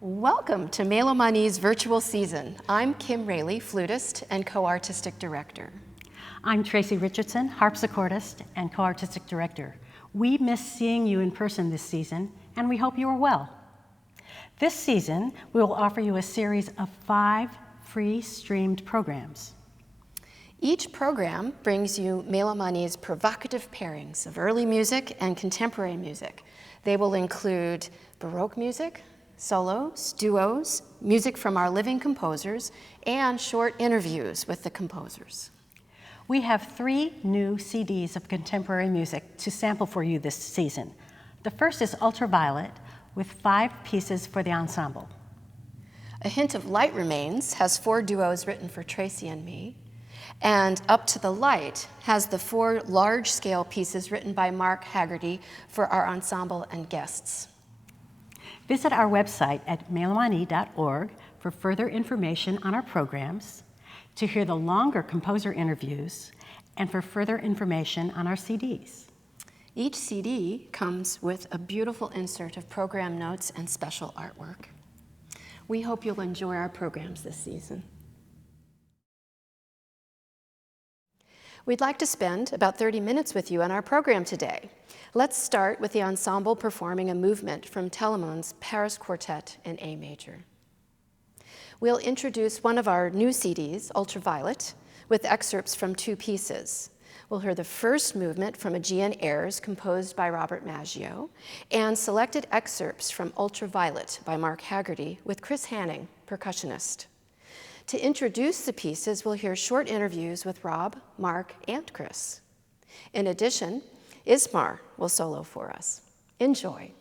Welcome to Mélomanie's virtual season. I'm Kim Reighley, flutist and co-artistic director. I'm Tracy Richardson, harpsichordist and co-artistic director. We miss seeing you in person this season, and we hope you are well. This season, we will offer you a series of 5 free streamed programs. Each program brings you Mélomanie's provocative pairings of early music and contemporary music. They will include Baroque music, solos, duos, music from our living composers, and short interviews with the composers. We have 3 new CDs of contemporary music to sample for you this season. The first is Ultraviolet, with 5 pieces for the ensemble. A Hint of Light Remains has 4 duos written for Tracy and me, and Up to the Light has the 4 large-scale pieces written by Mark Haggerty for our ensemble and guests. Visit our website at mélomanie.org for further information on our programs, to hear the longer composer interviews, and for further information on our CDs. Each CD comes with a beautiful insert of program notes and special artwork. We hope you'll enjoy our programs this season. We'd like to spend about 30 minutes with you on our program today. Let's start with the ensemble performing a movement from Telemann's Paris Quartet in A major. We'll introduce one of our new CDs, Ultraviolet, with excerpts from 2 pieces. We'll hear the first movement from Aegean Airs composed by Robert Maggio, and selected excerpts from Ultraviolet by Mark Haggerty with Chris Hanning, percussionist. To introduce the pieces, we'll hear short interviews with Rob, Mark, and Chris. In addition, Ismar will solo for us. Enjoy.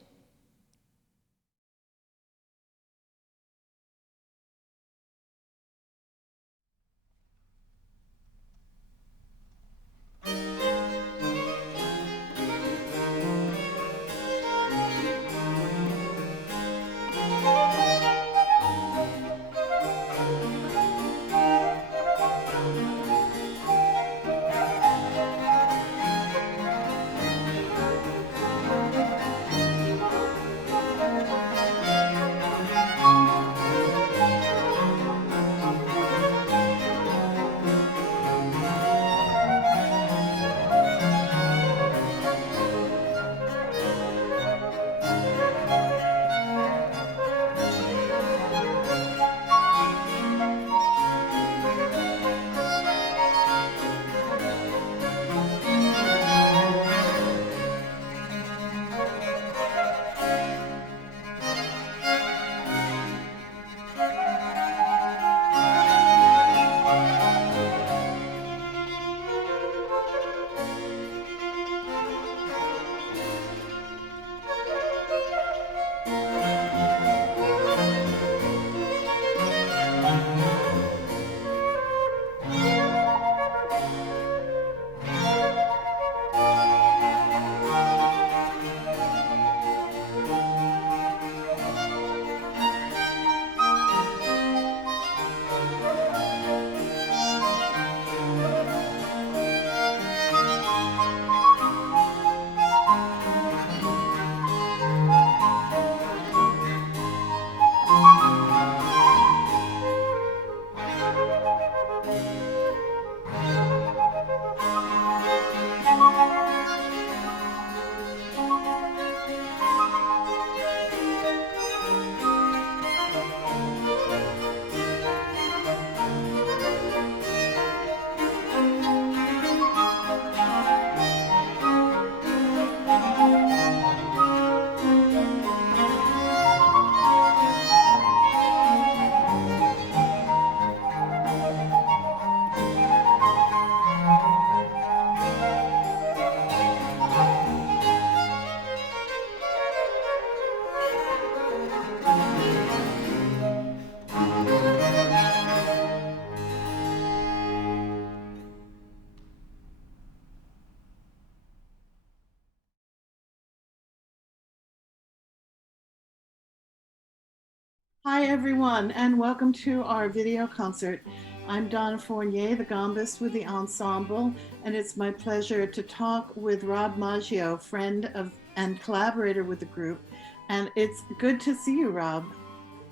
Hi everyone, and welcome to our video concert. I'm Donna Fournier, the gambist with the ensemble, and it's my pleasure to talk with Rob Maggio, friend of and collaborator with the group. And it's good to see you, Rob.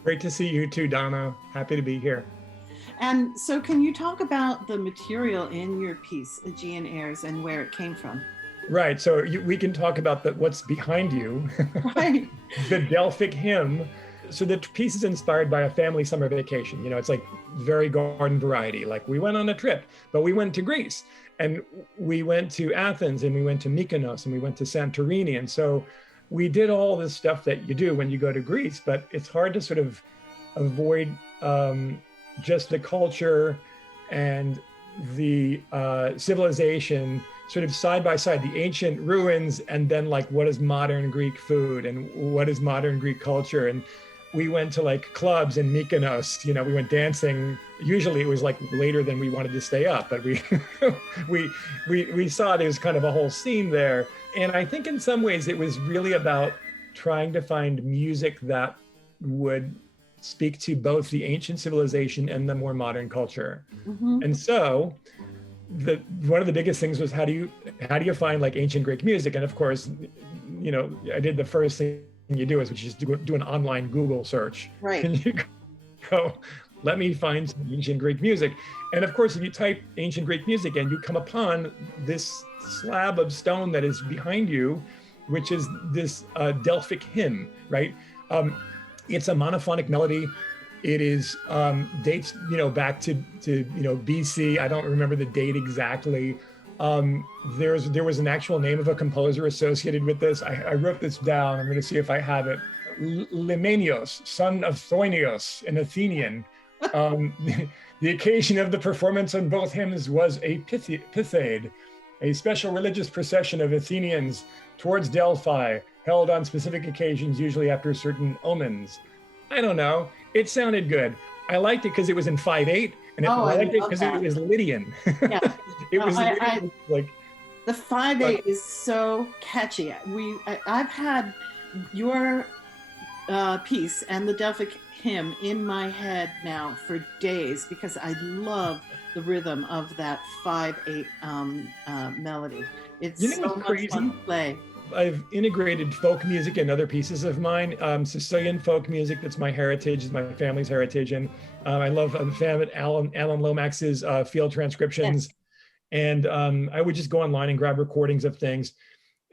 Great to see you too, Donna. Happy to be here. And so can you talk about the material in your piece, Aegean Airs, and where it came from? Right, so we can talk about what's behind you. Right. The Delphic hymn. So the piece is inspired by a family summer vacation. You know, it's like very garden variety. Like we went on a trip, but we went to Greece and we went to Athens and we went to Mykonos and we went to Santorini. And so we did all this stuff that you do when you go to Greece, but it's hard to sort of avoid just the culture and the civilization sort of side by side, the ancient ruins, and then like what is modern Greek food and what is modern Greek culture. And we went to like clubs in Mykonos, you know, we went dancing. Usually it was like later than we wanted to stay up, but we we saw there's kind of a whole scene there. And I think in some ways it was really about trying to find music that would speak to both the ancient civilization and the more modern culture. Mm-hmm. And so one of the biggest things was how do you find like ancient Greek music? And of course, you know, I did the first thing you do is just do an online Google search. Right. And you go, let me find some ancient Greek music. And of course, if you type ancient Greek music and you come upon this slab of stone that is behind you, which is this Delphic hymn, right? It's a monophonic melody. It is dates, you know, back to you know, BC. I don't remember the date exactly. There was an actual name of a composer associated with this. I wrote this down. I'm going to see if I have it. Limenios, son of Thoinios, an Athenian. The occasion of the performance on both hymns was a Pythade, a special religious procession of Athenians towards Delphi, held on specific occasions, usually after certain omens. I don't know. It sounded good. I liked it because it was in 5/8, and I liked it because it was Lydian. Yeah. It was like the 5/8 is so catchy. I've had your piece and the Delphic hymn in my head now for days because I love the rhythm of that 5/8 melody. It's so much fun to play. I've integrated folk music in other pieces of mine. Sicilian folk music, that's my heritage, is my family's heritage. And I'm a fan of Alan Lomax's field transcriptions. Yes. And I would just go online and grab recordings of things.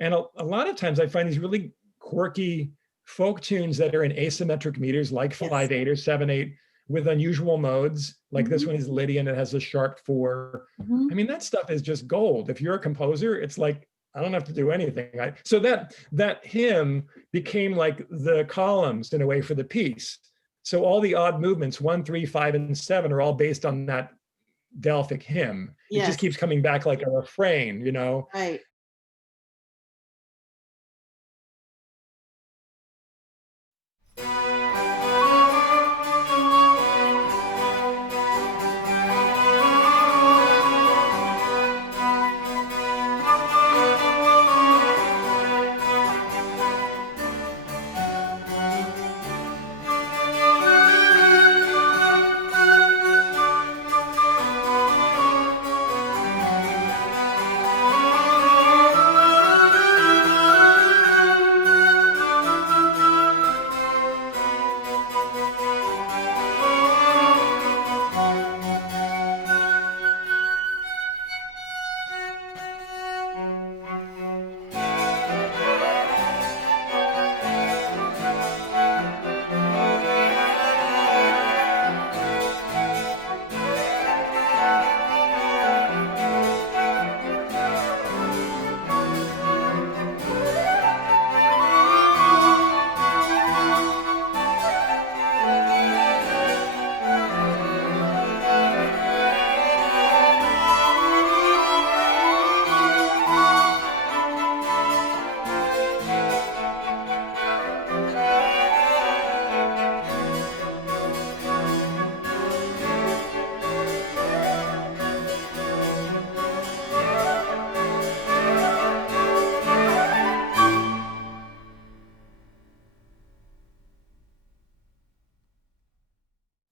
And a lot of times I find these really quirky folk tunes that are in asymmetric meters, like 5/8 or 7/8, with unusual modes. Like this one is Lydian, it has a sharp 4. I mean, that stuff is just gold. If you're a composer, it's like, I don't have to do anything. So that hymn became like the columns in a way for the piece. So all the odd movements, 1, 3, 5, and 7 are all based on that Delphic hymn. Yes. It just keeps coming back like a refrain, you know? Right.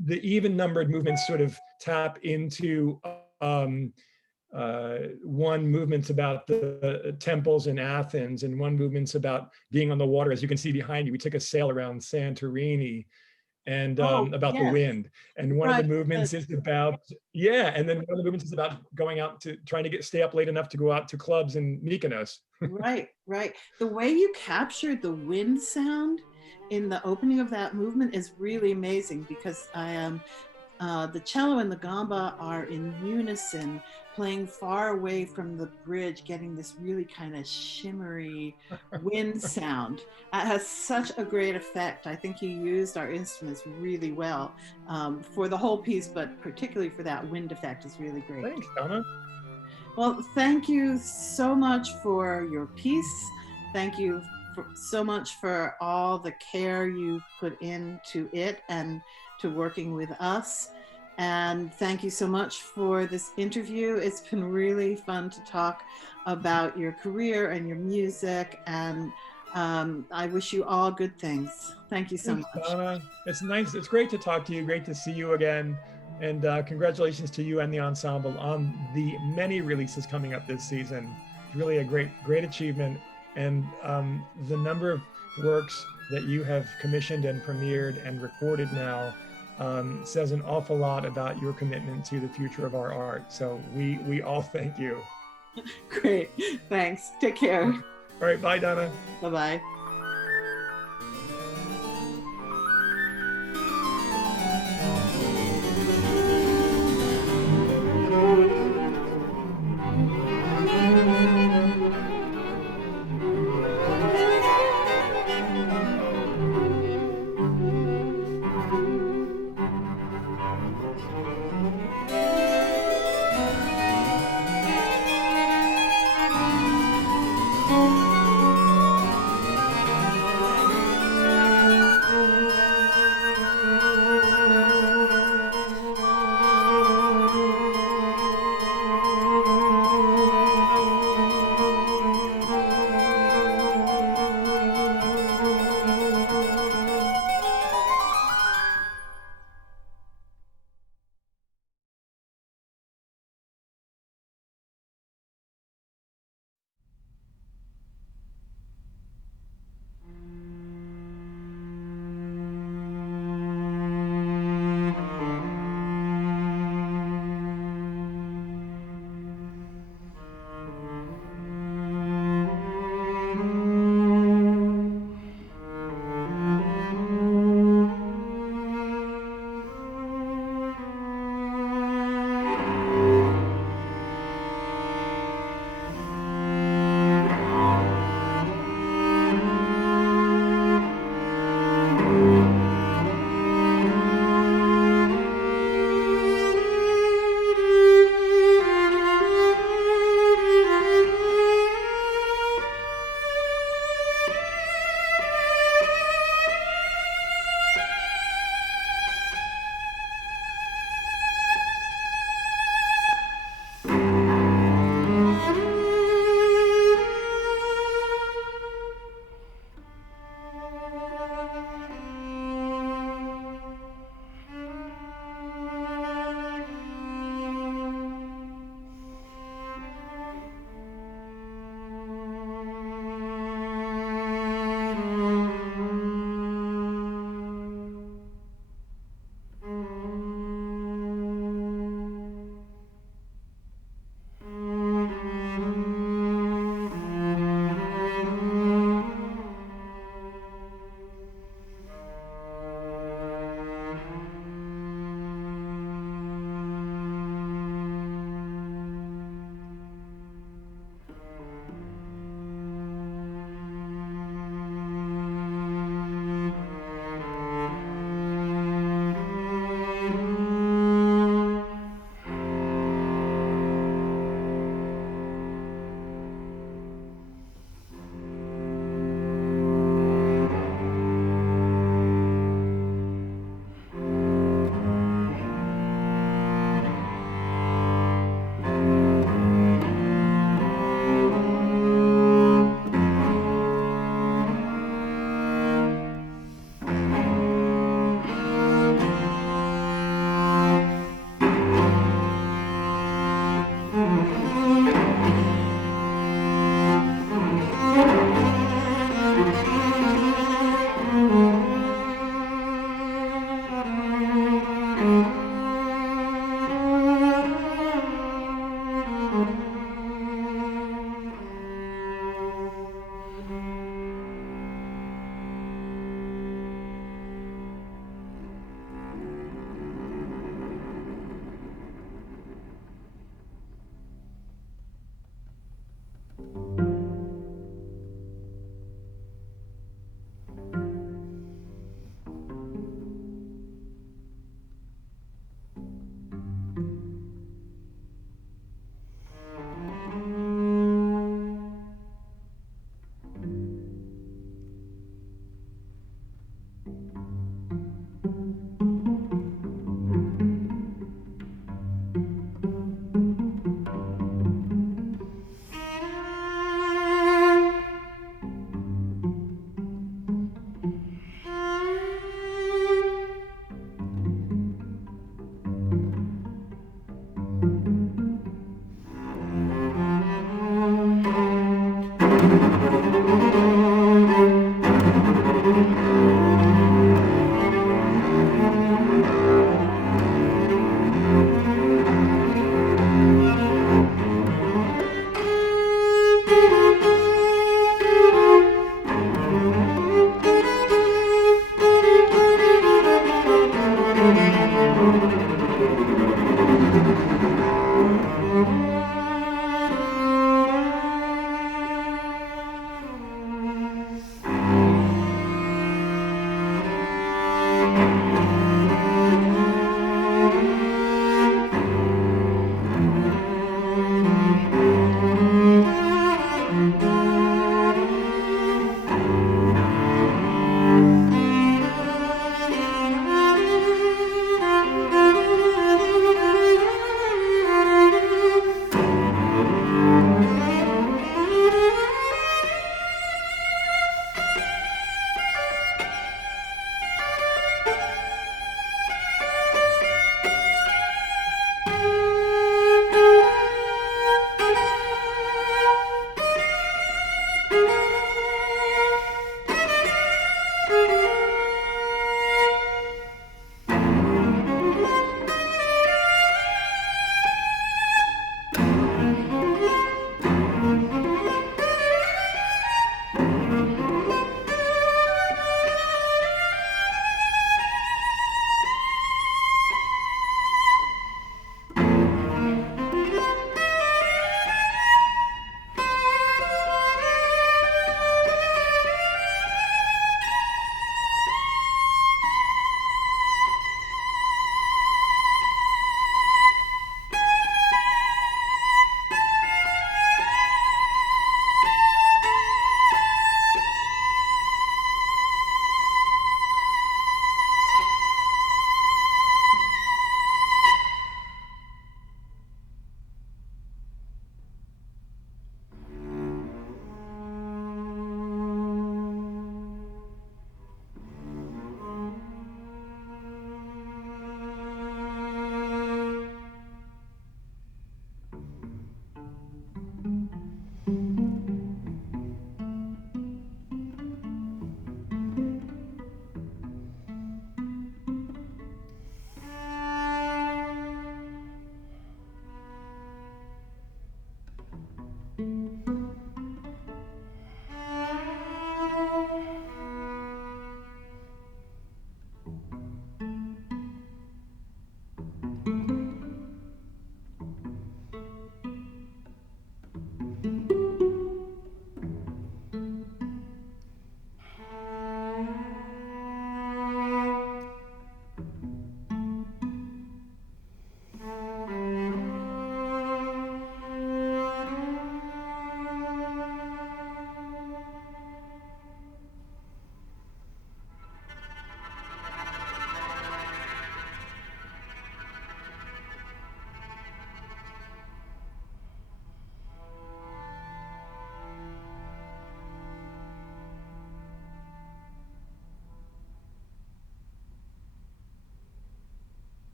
The even numbered movements sort of tap into one movement's about the temples in Athens, and one movement's about being on the water. As you can see behind you, we took a sail around Santorini. and Oh, about the yes. wind. And one of Right. the movements is about, yeah, and then one of the movements is about going out to trying to stay up late enough to go out to clubs in Mykonos. Right, right. The way you captured the wind sound in the opening of that movement is really amazing, because I am the cello and the gamba are in unison, playing far away from the bridge, getting this really kind of shimmery wind sound. It has such a great effect. I think you used our instruments really well for the whole piece, but particularly for that wind effect is really great. Thanks, Donna. Well, thank you so much for your piece. Thank you so much for all the care you put into it and to working with us. And thank you so much for this interview. It's been really fun to talk about your career and your music. And I wish you all good things. Thank you so Thanks, much. Donna. It's nice. It's great to talk to you. Great to see you again. And congratulations to you and the ensemble on the many releases coming up this season. Really a great achievement. And the number of works that you have commissioned and premiered and recorded now says an awful lot about your commitment to the future of our art. So we all thank you. Great. Thanks. Take care. All right. Bye, Donna. Bye-bye.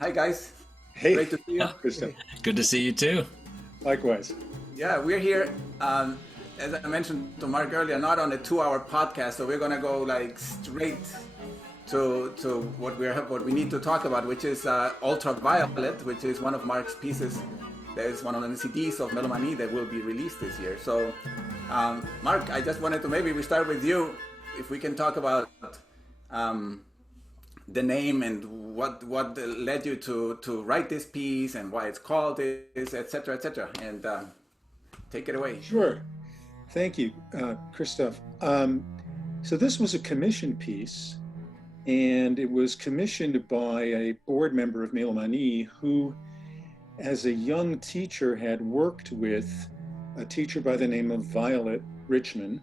Hi guys. Hey, Great to see you. Kristen. Good to see you too. Likewise. Yeah, we're here, as I mentioned to Mark earlier, not on a 2-hour podcast, so we're gonna go like straight to what we need to talk about, which is Ultraviolet, which is one of Mark's pieces. There's one of the CDs of Mélomanie that will be released this year. So, Mark, I just wanted to maybe we start with you, if we can talk about the name and what led you to write this piece and why it's called this, etc., etc. And Take it away. Sure. Thank you, Christoph. So this was a commission piece, and it was commissioned by a board member of Mélomanie who, as a young teacher, had worked with a teacher by the name of Violet Richmond,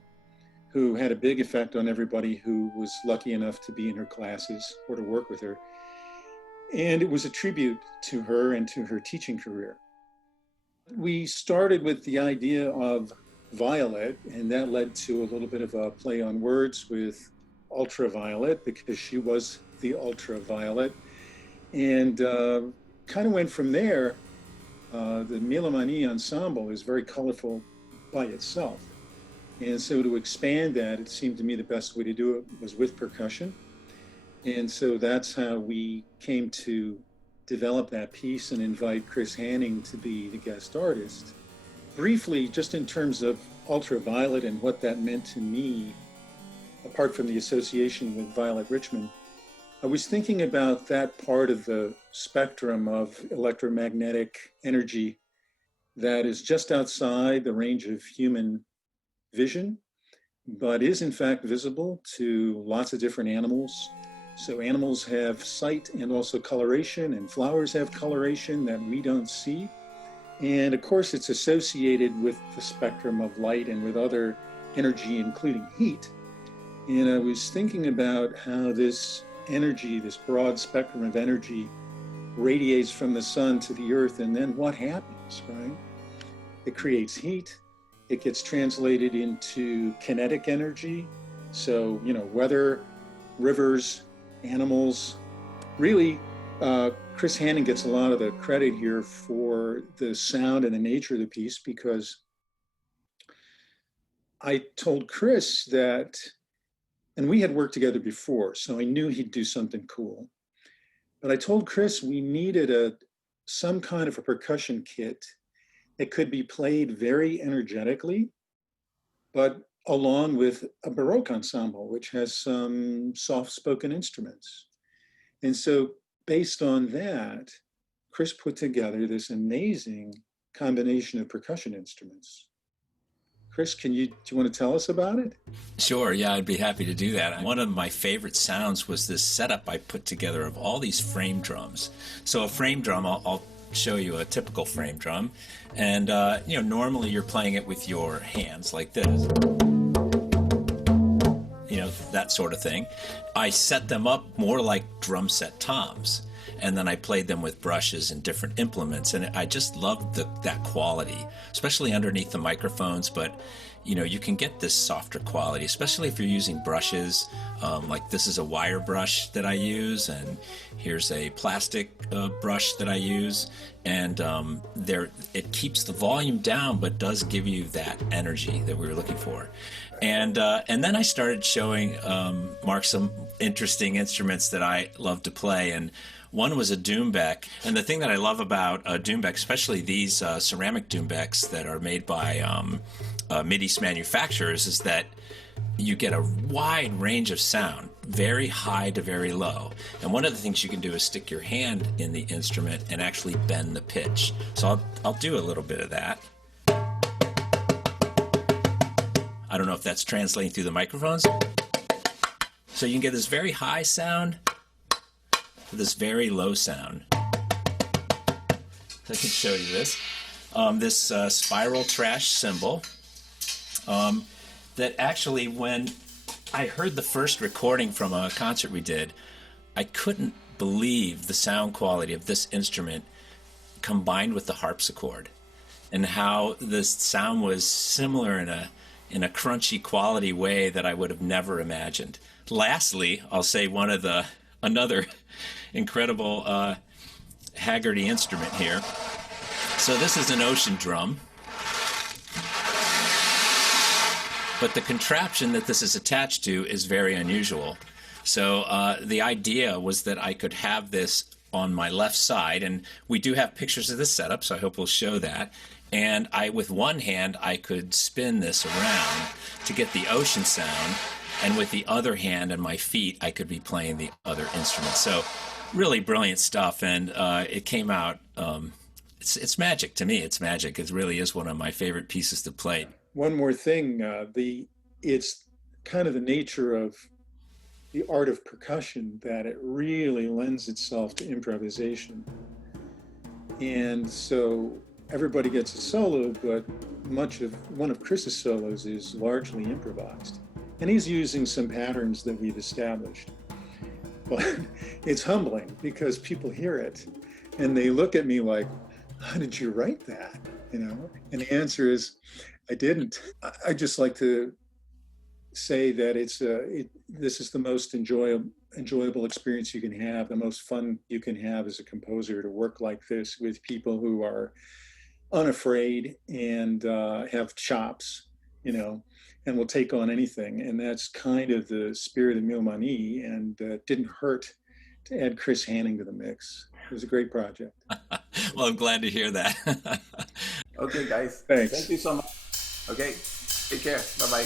who had a big effect on everybody who was lucky enough to be in her classes or to work with her. And it was a tribute to her and to her teaching career. We started with the idea of Violet, and that led to a little bit of a play on words with ultraviolet, because she was the ultraviolet. And kind of went from there. The Mélomanie ensemble is very colorful by itself. And so to expand that, it seemed to me the best way to do it was with percussion. And so that's how we came to develop that piece and invite Chris Hanning to be the guest artist. Briefly, just in terms of ultraviolet and what that meant to me, apart from the association with Violet Richmond, I was thinking about that part of the spectrum of electromagnetic energy that is just outside the range of human vision, but is in fact visible to lots of different animals. So animals have sight and also coloration, and flowers have coloration that we don't see. And of course, it's associated with the spectrum of light and with other energy, including heat. And I was thinking about how this energy, this broad spectrum of energy, radiates from the sun to the earth, and then what happens, right? It creates heat. It gets translated into kinetic energy. So, weather, rivers, animals. Really, Chris Hanning gets a lot of the credit here for the sound and the nature of the piece, because I told Chris that, and we had worked together before, so I knew he'd do something cool. But I told Chris we needed some kind of a percussion kit that could be played very energetically, but along with a Baroque ensemble, which has some soft-spoken instruments. And so based on that, Chris put together this amazing combination of percussion instruments. Chris, do you want to tell us about it? Sure, yeah, I'd be happy to do that. One of my favorite sounds was this setup I put together of all these frame drums. So a frame drum, I'll show you a typical frame drum. And, normally you're playing it with your hands like this. That sort of thing. I set them up more like drum set toms, and then I played them with brushes and different implements, and I just loved that quality, especially underneath the microphones. But you can get this softer quality, especially if you're using brushes. Like this is a wire brush that I use, and here's a plastic brush that I use, and it keeps the volume down, but does give you that energy that we were looking for. And then I started showing Mark some interesting instruments that I love to play, and one was a doumbek. And the thing that I love about a doumbek, especially these ceramic doumbeks that are made by Midis manufacturers, is that you get a wide range of sound, very high to very low. And one of the things you can do is stick your hand in the instrument and actually bend the pitch. So I'll do a little bit of that. I don't know if that's translating through the microphones. So you can get this very high sound to this very low sound. I can show you this. This spiral trash cymbal that actually, when I heard the first recording from a concert we did, I couldn't believe the sound quality of this instrument combined with the harpsichord, and how this sound was similar in a crunchy quality way that I would have never imagined. Lastly, I'll say another incredible Haggerty instrument here. So this is an ocean drum, but the contraption that this is attached to is very unusual. So the idea was that I could have this on my left side, and we do have pictures of this setup, so I hope we'll show that. And with one hand, I could spin this around to get the ocean sound, and with the other hand and my feet, I could be playing the other instrument. So really brilliant stuff, and it came out, it it's magic to me. It's magic. It really is one of my favorite pieces to play. One more thing, it's kind of the nature of the art of percussion that it really lends itself to improvisation. And so everybody gets a solo, but one of Chris's solos is largely improvised. And he's using some patterns that we've established. But it's humbling because people hear it and they look at me like, how did you write that? And the answer is, I didn't. I just like to say that this is the most enjoyable experience you can have, the most fun you can have as a composer, to work like this with people who are unafraid and have chops, and will take on anything. And that's kind of the spirit of Mélomanie, and it didn't hurt to add Chris Hanning to the mix. It was a great project. Well, I'm glad to hear that. Okay, guys. Thanks. Thank you so much. Okay, take care. Bye-bye.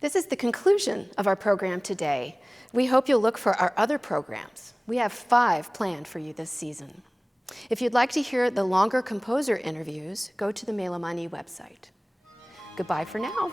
This is the conclusion of our program today. We hope you'll look for our other programs. We have 5 planned for you this season. If you'd like to hear the longer composer interviews, go to the Mélomanie website. Goodbye for now.